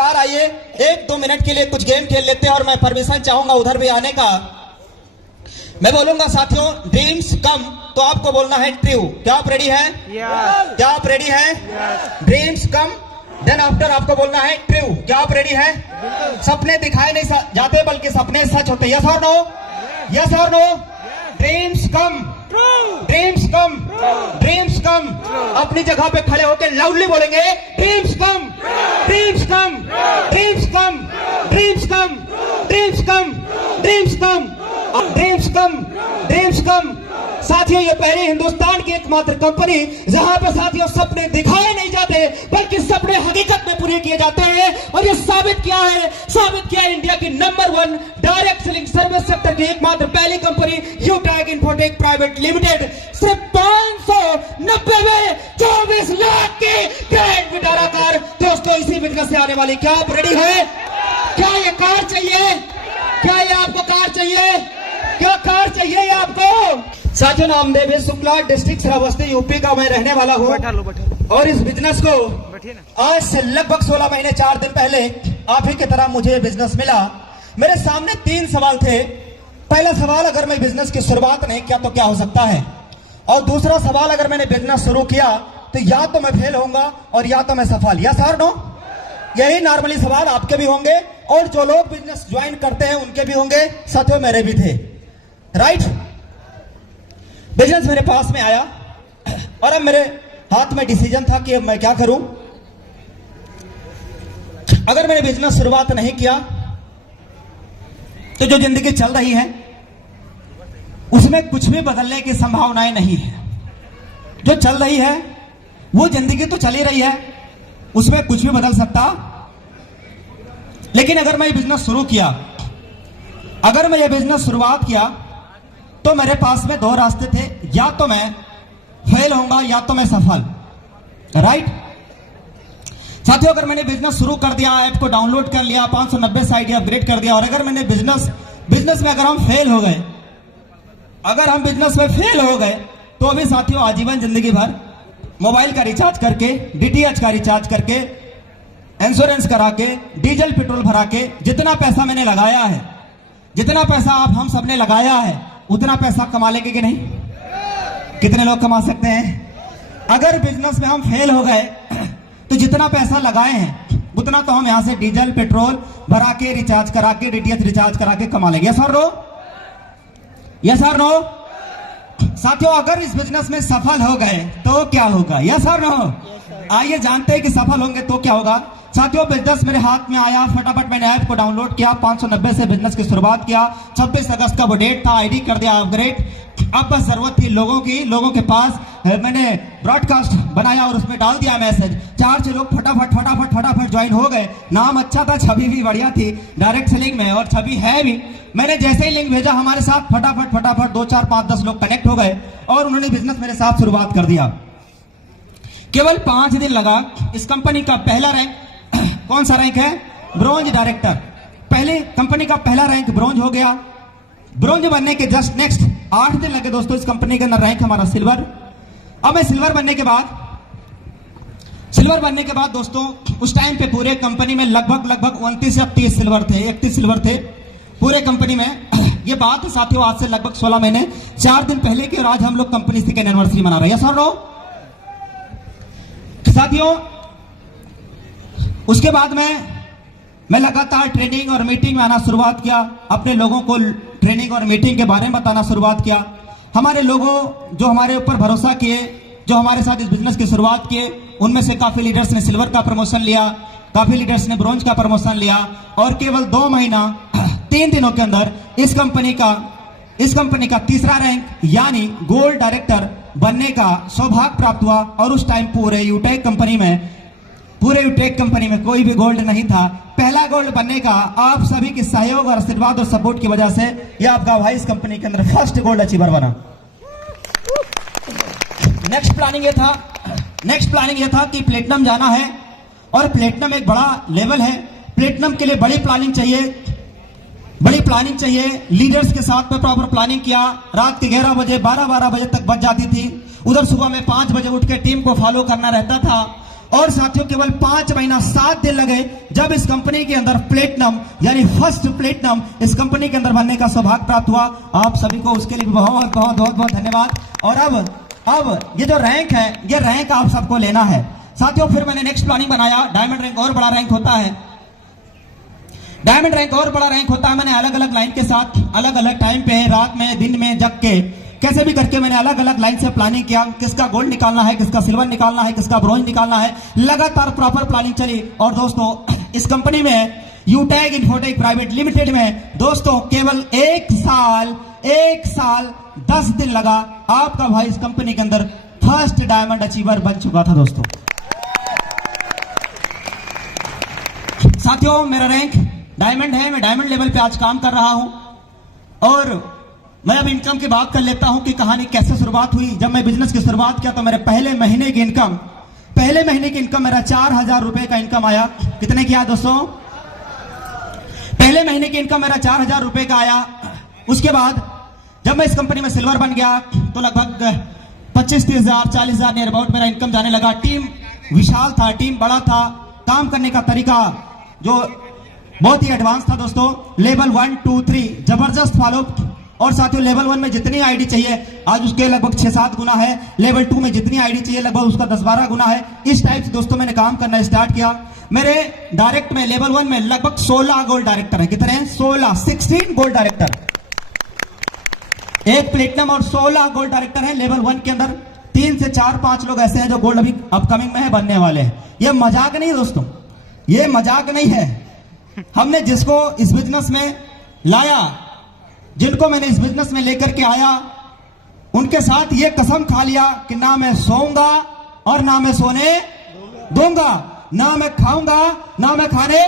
बाहर आइए, 1-2 मिनट के लिए कुछ गेम खेल लेते हैं और मैं परमिशन चाहूंगा उधर भी आने का। मैं बोलूंगा साथियों ड्रीम्स कम, तो आपको बोलना है ट्रू। क्या आप रेडी हैं? क्या आप रेडी हैं? ड्रीम्स कम, देन आफ्टर आपको बोलना है ट्रू। क्या आप रेडी हैं? सपने दिखाए नहीं जाते बल्कि सपने सच होते। यस और नो? यस और no? Dreams come, dreams come, dreams come. अपनी जगह पे खड़े होकर लाउडली बोलेंगे dreams come, dreams come, dreams come, dreams come, dreams come, dreams come, dreams come, dreams come. साथियों ये पहली हिंदुस्तान की एकमात्र कंपनी जहां पर साथियों सपने दिखाए नहीं जाते बल्कि सपने हकीकत में पूरे किए जाते हैं। और ये साबित किया है इंडिया की number 1 direct selling service sector की एकमात्र पहली कंपनी यूटैग इन्फोटेक प्राइवेट लिमिटेड। सिर्फ 590 में 24 लाख की ग्रैंड विटारा कार दोस्तों इसी बिजनेस से आने वाली। क्या आप रेडी हैं? क्या ये कार चाहिए? क्या ये आपको कार चाहिए? क्या कार चाहिए ये आपको? साथियों नामदेव शुक्ला, डिस्ट्रिक्ट श्रावस्ती, यूपी का मैं रहने वाला हूँ। और इस बिजनेस को आज से लगभग 16 महीने 4 दिन पहले आप ही की तरह मुझे बिजनेस मिला। मेरे सामने 3 सवाल थे। पहला सवाल, अगर मैं बिजनेस की शुरुआत नहीं किया तो क्या हो सकता है? और दूसरा सवाल, अगर मैंने बिजनेस शुरू किया तो या तो मैं फेल होऊंगा और या तो मैं सफल। यस और नो? यही नॉर्मली सवाल आपके भी होंगे और जो लोग बिजनेस ज्वाइन करते हैं उनके भी होंगे, साथियों मेरे भी थे। राइट? बिजनेस मेरे पास में आया और अब मेरे हाथ में डिसीजन था कि अब मैं क्या करूं। अगर मैंने बिजनेस शुरुआत नहीं किया तो जो जिंदगी चल रही है उसमें कुछ भी बदलने की संभावनाएं नहीं है। जो चल रही है वो जिंदगी तो चली रही है, उसमें कुछ भी बदल सकता। लेकिन अगर मैं ये बिजनेस शुरू किया, अगर मैं ये बिजनेस शुरुआत किया तो मेरे पास में 2 रास्ते थे, या तो मैं फेल होऊंगा या तो मैं सफल। राइट साथियों, अगर मैंने बिजनेस शुरू कर दिया, ऐप को डाउनलोड कर लिया, 590 से आईडी अपग्रेड कर दिया और अगर मैंने बिजनेस में अगर हम फेल हो गए, अगर हम बिजनेस में फेल हो गए तो अभी साथियों आजीवन जिंदगी भर मोबाइल का रिचार्ज करके, डीटीएच का रिचार्ज करके, इंश्योरेंस करा के, डीजल पेट्रोल भरा के, जितना पैसा मैंने लगाया है, जितना पैसा आप हम सबने लगाया है, उतना पैसा कमा लेंगे कि नहीं? कितने लोग कमा सकते हैं? अगर बिजनेस में हम फेल हो गए तो जितना पैसा लगाए हैं उतना तो हम यहां से डीजल पेट्रोल भरा के, रिचार्ज करा के, डीटीएच रिचार्ज करा के कमा लेंगे। यस और नो? यस और नो? साथियों अगर इस बिजनेस में सफल हो गए तो क्या होगा? यस और नो? आइए जानते हैं कि सफल होंगे तो क्या होगा। साथियों बिजनेस मेरे हाथ में आया, फटाफट मैंने ऐप को डाउनलोड किया, 590 से बिजनेस की शुरुआत किया। 26 अगस्त का वो डेट था, आईडी कर दिया अपग्रेड। अब बस जरूरत थी लोगों के पास मैंने ब्रॉडकास्ट बनाया और उसमें डाल दिया मैसेज। 4 लोग फटाफट ज्वाइन हो गए। नाम अच्छा था, छवि भी बढ़िया थी डायरेक्ट सेलिंग में और छवि है भी। मैंने जैसे ही लिंक भेजा हमारे साथ फटाफट 2, 4, 5, 10 लोग कनेक्ट हो गए और उन्होंने बिजनेस मेरे साथ शुरुआत कर दिया। केवल 5 दिन लगा। इस कंपनी का पहला रैंक कौन सा रैंक है? Bronze director. पहले कंपनी का पहला रैंक ब्रोंज हो गया। ब्रोंज बनने के जस्ट नेक्स्ट 8 दिन लगे दोस्तों इस कंपनी के अंदर रैंक हमारा सिल्वर। अब मैं सिल्वर बनने के बाद दोस्तों उस टाइम पे पूरे कंपनी में लगभग 29 या 30 सिल्वर थे, 31 सिल्वर थे पूरे कंपनी में। ये बात साथियों आज से लगभग 16 महीने 4 दिन पहले की और आज हम लोग कंपनी की एनिवर्सरी मना रहे हैं। यस और नो? साथियों उसके बाद मैं लगातार ट्रेनिंग और मीटिंग में आना शुरुआत किया, अपने लोगों को ट्रेनिंग और मीटिंग के बारे में बताना शुरुआत किया। हमारे लोगों जो हमारे ऊपर भरोसा किए, जो हमारे साथ इस बिजनेस की शुरुआत किए, उनमें से काफी लीडर्स ने सिल्वर का प्रमोशन लिया, काफी लीडर्स ने ब्रोंज का प्रमोशन लिया और केवल 2 महीना 3 दिनों के अंदर इस कंपनी का तीसरा रैंक यानी गोल्ड डायरेक्टर बनने का सौभाग्य प्राप्त हुआ। और उस टाइम पूरे यूटेक कंपनी में कोई भी गोल्ड नहीं था। पहला गोल्ड बनने का आप सभी के सहयोग और आशीर्वाद और सपोर्ट की वजह से ये आपका भाई इस कंपनी के अंदर फर्स्ट गोल्ड अचीवर बना। नेक्स्ट प्लानिंग ये था कि प्लेटिनम जाना है और प्लेटिनम एक बड़ा लेवल है। प्लेटिनम के लिए बड़ी प्लानिंग चाहिए। लीडर्स के साथ में प्रॉपर प्लानिंग किया। रात के 11 बजे 12 बजे तक बच जाती थी। उधर सुबह में 5 बजे उठ के टीम को फॉलो करना रहता था और साथियों केवल 5 महीना 7 दिन लगे जब इस कंपनी के अंदर प्लेटिनम यानी फर्स्ट प्लेटिनम इस कंपनी के अंदर बनने का सौभाग्य प्राप्त हुआ। आप सभी को उसके लिए बहुत बहुत बहुत बहुत धन्यवाद। और अब ये जो रैंक है, ये रैंक आप सबको लेना है साथियों। फिर मैंने नेक्स्ट प्लानिंग बनाया, डायमंड रैंक और बड़ा रैंक होता है, डायमंड रैंक और बड़ा रैंक होता है। मैंने अलग अलग लाइन के साथ अलग अलग टाइम पे, रात में, दिन में जग के, कैसे भी करके मैंने अलग अलग लाइन से प्लानिंग किया। किसका गोल्ड निकालना है, किसका सिल्वर निकालना है, किसका ब्रॉन्ज निकालना है, लगातार प्रॉपर प्लानिंग चली। और दोस्तों इस कंपनी में यूटैग इन्फोटेक प्राइवेट लिमिटेड में दोस्तों केवल 1 साल 10 दिन लगा, आपका भाई इस कंपनी के अंदर फर्स्ट डायमंड अचीवर बन चुका था दोस्तों। साथियों मेरा रैंक डायमंड है, मैं डायमंड लेवल पे आज काम कर रहा हूं। और मैं अब इनकम की बात कर लेता हूं कि कहानी कैसे शुरुआत हुई। जब मैं बिजनेस की शुरुआत किया तो मेरे पहले महीने की इनकम मेरा 4,000 रुपए का इनकम आया। कितने किया दोस्तों? पहले महीने की इनकम मेरा 4,000 रुपए का आया। उसके बाद जब मैं इस कंपनी में सिल्वर बन गया तो लगभग 25-30 हजार 40 हजार नियर अबाउट मेरा इनकम जाने लगा। टीम विशाल था, टीम बड़ा था, काम करने का तरीका जो बहुत ही एडवांस था दोस्तों। लेवल 1, 2, 3 जबरदस्त फॉलो। और साथियों लेवल 1 में जितनी आईडी चाहिए आज उसके लगभग 6-7 गुना है। लेवल 2 में जितनी आईडी चाहिए लगभग उसका 10-12 गुना है। इस टाइप से दोस्तों मैंने काम करना स्टार्ट किया। मेरे डायरेक्ट में लेवल 1 में लगभग 16 गोल्ड डायरेक्टर है। कितने हैं? 16 गोल्ड डायरेक्टर, एक प्लेटिनम और 16 गोल्ड डायरेक्टर है लेवल 1 के अंदर। 3 से 4-5 लोग ऐसे हैं जो गोल्ड अभी अपकमिंग में है, बनने वाले हैं। ये मजाक नहीं दोस्तों, ये मजाक नहीं है। हमने जिसको इस बिजनेस में लाया, जिनको मैंने इस बिजनेस में लेकर के आया, उनके साथ ये कसम खा लिया कि ना मैं सोऊंगा और ना मैं सोने दूंगा, ना मैं खाऊंगा ना मैं खाने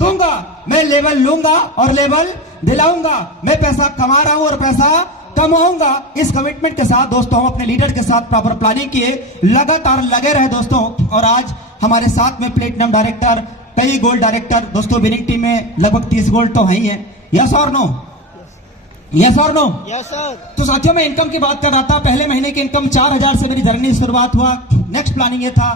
दूंगा। मैं लेवल लूंगा और लेवल दिलाऊंगा। मैं पैसा कमा रहा हूं और पैसा कमाऊंगा। इस कमिटमेंट के साथ दोस्तों हम अपने लीडर के साथ प्रॉपर प्लानिंग किए, लगातार लगे रहे दोस्तों। और आज हमारे साथ में प्लेटिनम डायरेक्टर, कई गोल्ड डायरेक्टर दोस्तों, विनिंग टीम में लगभग 30 गोल्ड तो है ही है। यस और नो? यस और नो? Yes sir. तो साथियों मैं इनकम की बात कर रहा था। पहले महीने की इनकम 4,000 से मेरी जर्नी शुरुआत हुआ। नेक्स्ट प्लानिंग ये था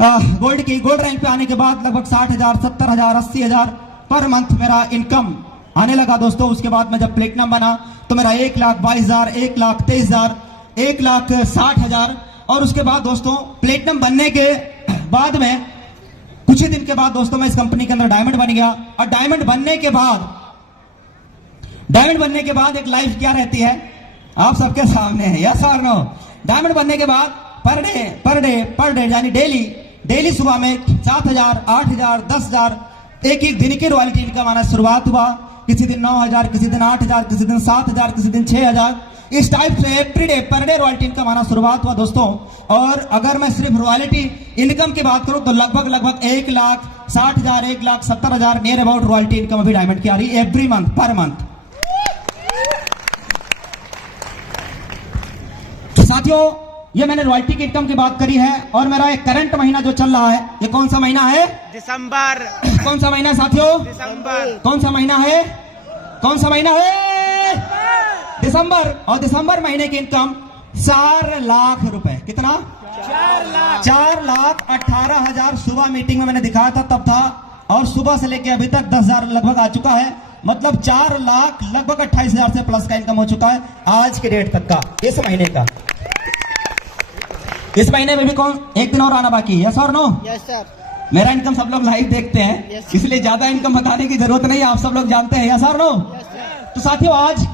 गोल्ड रैंक पे आने के बाद लगभग 60,000, 70,000, 80,000 पर मंथ मेरा इनकम आने लगा दोस्तों। उसके बाद मैं जब प्लेटिनम बना तो मेरा 1,22,000, 1,23,000, 1,60,000। और उसके बाद दोस्तों प्लेटिनम बनने के बाद में कुछ ही दिन के बाद दोस्तों मैं इस कंपनी के अंदर डायमंड बन गया। और डायमंड बनने के बाद एक लाइफ क्या रहती है आप सबके सामने है। यस और नो? डायमंड बनने के बाद पर डे यानी डेली सुबह में 7,000, 8,000, 10,000 एक दिन की रॉयल्टी इनकम आना शुरुआत हुआ। किसी दिन 9,000, किसी दिन 8,000, किसी दिन 7,000, किसी दिन 6,000। इस टाइप से every per day royalty income आना शुरुआत हुआ दोस्तों। और अगर मैं सिर्फ रॉयल्टी इनकम की बात करूं तो लगभग 1,60,000, 1,70,000 नियर अबाउट रॉयल्टी इनकम अभी डायमंड की आ रही है एवरी मंथ, पर मंथ। साथियों ये मैंने रॉयल्टी की इनकम की बात करी है। और मेरा एक करंट महीना जो चल रहा है, ये कौन सा महीना है? दिसंबर। कौन सा महीना साथियों? दिसंबर। कौन सा महीना है? कौन सा महीना है? दिसंबर। और दिसंबर महीने की इनकम 4 लाख रुपए। कितना? 4,18,000। सुबह मीटिंग में मैंने दिखाया था तब था, और सुबह से लेके अभी तक 10,000 लगभग आ चुका है। मतलब 4 लाख लगभग 28,000 से प्लस का इनकम हो चुका है आज के डेट तक का, इस महीने का। इस महीने में भी कौन एक दिन और आना बाकी? यस और नो? Yes sir. मेरा इनकम सब लोग लाइव देखते हैं, इसलिए ज्यादा इनकम बताने की जरूरत नहीं है, आप सब लोग जानते हैं। यस और नो? तो साथियों आज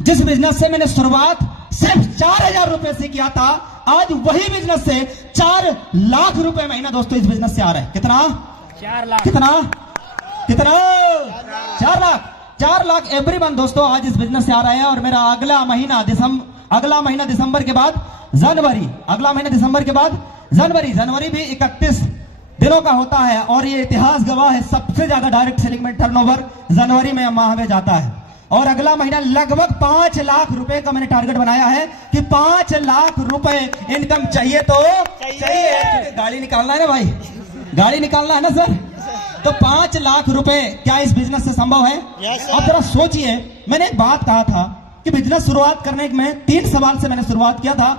जिस बिजनेस से मैंने शुरुआत सिर्फ 4,000 रुपए से किया था, आज वही बिजनेस से 4 लाख रुपए महीना दोस्तों इस बिजनेस से आ रहा है। कितना? 4 लाख। कितना? 4 लाख एवरी मंथ दोस्तों आज इस बिजनेस से आ रहा है। और मेरा अगला महीना दिसंबर के बाद जनवरी, अगला महीना दिसंबर के बाद जनवरी भी 31 दिनों का होता है। और ये इतिहास गवाह है, सबसे ज्यादा डायरेक्ट सेलिंग में टर्नओवर जनवरी में माह में जाता है। और अगला महीना लगभग 5 लाख रुपए का मैंने टारगेट बनाया है कि 5 लाख रुपए इनकम चाहिए तो चाहिए। गाड़ी निकालना है ना भाई, गाड़ी निकालना है ना सर। तो 5 लाख रुपए क्या इस बिजनेस से संभव है? अब जरा सोचिए, मैंने एक बात कहा था कि बिजनेस शुरुआत करने में 3 सवाल से मैंने शुरुआत किया था।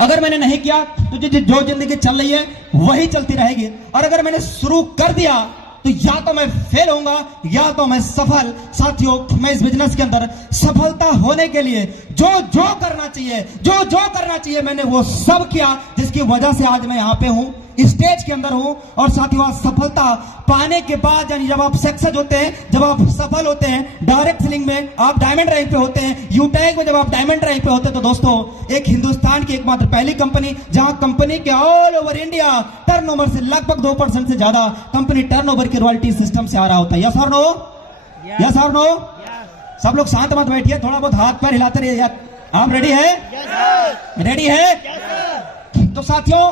अगर मैंने नहीं किया तो जो जिंदगी चल रही है वही चलती रहेगी, और अगर मैंने शुरू कर दिया तो या तो मैं फेल होऊंगा या तो मैं सफल। साथियों, मैं इस बिजनेस के अंदर सफलता होने के लिए जो करना चाहिए मैंने वो सब किया, जिसकी वजह से आज मैं यहां पे हूं, स्टेज के अंदर हूं। और साथियों, आज सफलता पाने के बाद, यानी जब आप सक्सेस होते हैं, जब आप सफल होते हैं, डायरेक्ट सेलिंग में आप डायमंड रैंक पे होते हैं, यूटैग में जब आप डायमंड रैंक पे होते हैं, तो दोस्तों एक हिंदुस्तान की एकमात्र पहली कंपनी जहां कंपनी के ऑल ओवर इंडिया टर्नओवर से लगभग 2% से ज्यादा कंपनी टर्नओवर की रॉयल्टी सिस्टम से आ रहा होता है। यस और नो? यस और नो? सब लोग शांत मत बैठिए, थोड़ा बहुत हाथ पैर हिलाते रहिए। आप रेडी है? रेडी है? तो साथियों,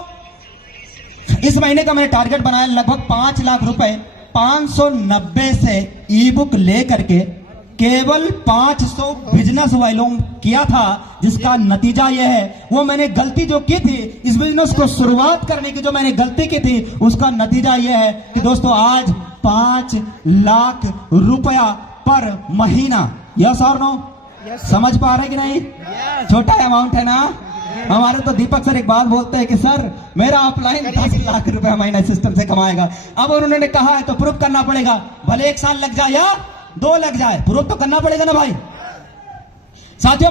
इस महीने का मैंने टारगेट बनाया लगभग 5 लाख रुपए 590 से ई बुक लेकर के केवल 500 बिजनेस वालों किया था, जिसका नतीजा यह है, वो मैंने गलती जो की थी इस बिजनेस को शुरुआत करने की, जो मैंने गलती की थी उसका नतीजा यह है कि दोस्तों आज 5 लाख रुपया पर महीना। यस और नो? समझ पा रहे कि नहीं? छोटा अमाउंट है ना? हमारे तो दीपक सर एक बात बोलते हैं कि सर मेरा अपलाइन 10 लाख रुपए महीना सिस्टम से कमाएगा। अब उन्होंने कहा है तो प्रूफ करना पड़ेगा, भले 1 साल लग जाए या 2 लग जाए, प्रूफ तो करना पड़ेगा ना भाई। साथियों,